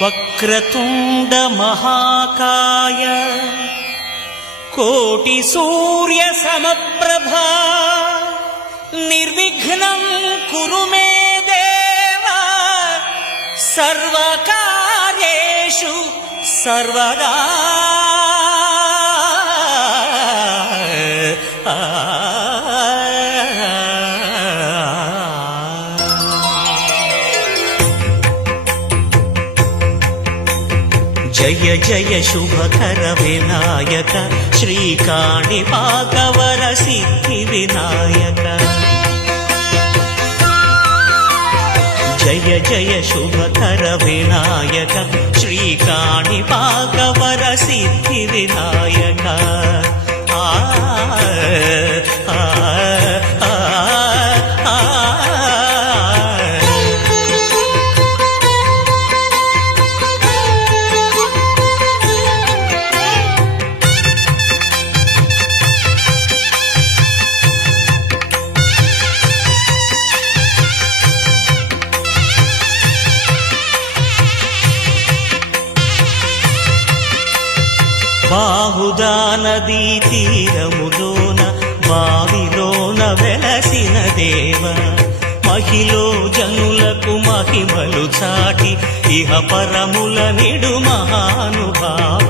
వక్రతుండ మహాకాయ కోటి సూర్య సమప్రభా నిర్విఘ్నం కురు మే దేవ సర్వకార్యేషు సర్వదా. జయ జయ శుభకర వినాయక శ్రీకాణిపాకవర సిద్ధి వినాయక. జయ జయ శుభకర వినాయక శ్రీకాణిపాకవర సిద్ధి వినాయక. బాహుదా నదీ తీరములోన బావిలోన వెలసిన దేవ మహిలో జనులకు మహిమలు చాటి ఇహ పరముల నిడు మహానుభావ.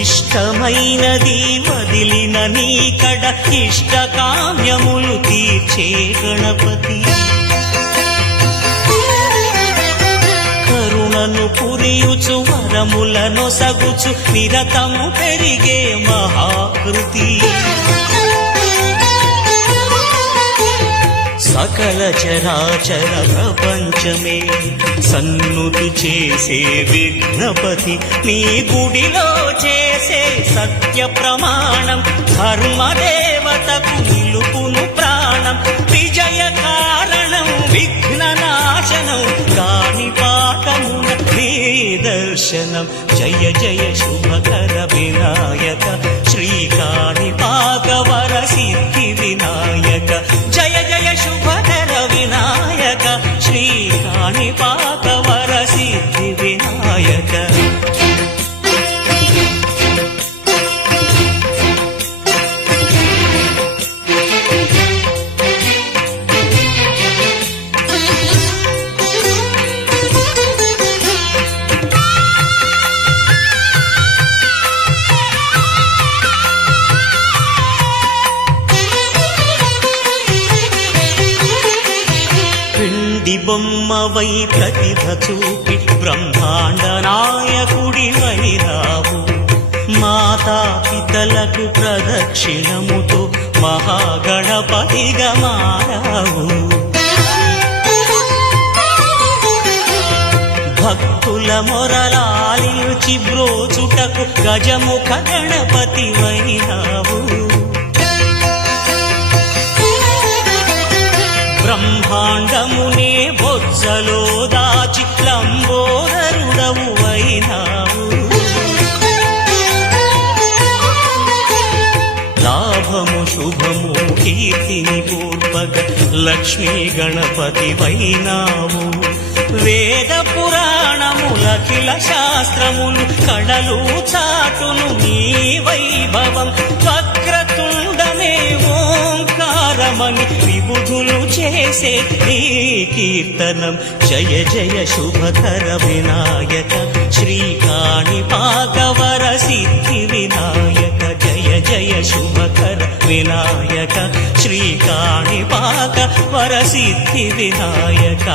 ఇష్టమైనది వదిలిన నీకడ ఇష్ట కామ్యములు తీర్చే గణపతి. కరుణను పురియుచు వరములను సగుచు నిరతము పెరిగే మహాకృతి. సకల చరాచర ప్రపంచమే సన్నుతి చేసే విఘ్నపతి. నీ గుడిలో చేసే సత్య ప్రమాణం ధర్మదేవతకు నిలుపును ప్రాణం. విజయ కారణం విఘ్న నాశనం కాణిపాకమున నీ దర్శనం. జయ జయ శుభకర వినాయక శ్రీకాణిపాకవర సిద్ధి వినాయక. జయ జయ శుభకర వినాయక శ్రీకాణిపాకవర సిద్ధి వినాయక. బొమ్మవై ప్రతిభ చూపి బ్రహ్మాండ నాయకుడి వైరావు. మాతాపితలకు ప్రదక్షిణముతో మహాగణపతిగా మారావు. భక్తుల మొరలాలించి బ్రోచుటకు గజముఖ గణపతి వైరావు. బ్రహ్మాండమునే బొజ్జలో దాచి లంబోదరుడవు అయినావు. లాభము శుభము కీర్తిని పూర్వక లక్ష్మీ గణపతి వైనావు. వేద పురాణములఖిల శాస్త్రములు కళలు చాటును నీ వైభవం. వక్రతుండమే ఓంకారమని విబుధులు చేసే నీ కీర్తనం. జయ జయ శుభకర వినాయక శ్రీకాణిపాకవర సిద్ధి వినాయక. జయ జయ శుభకర వినాయక శ్రీకాణిపాకవర సిద్ధి వినాయక.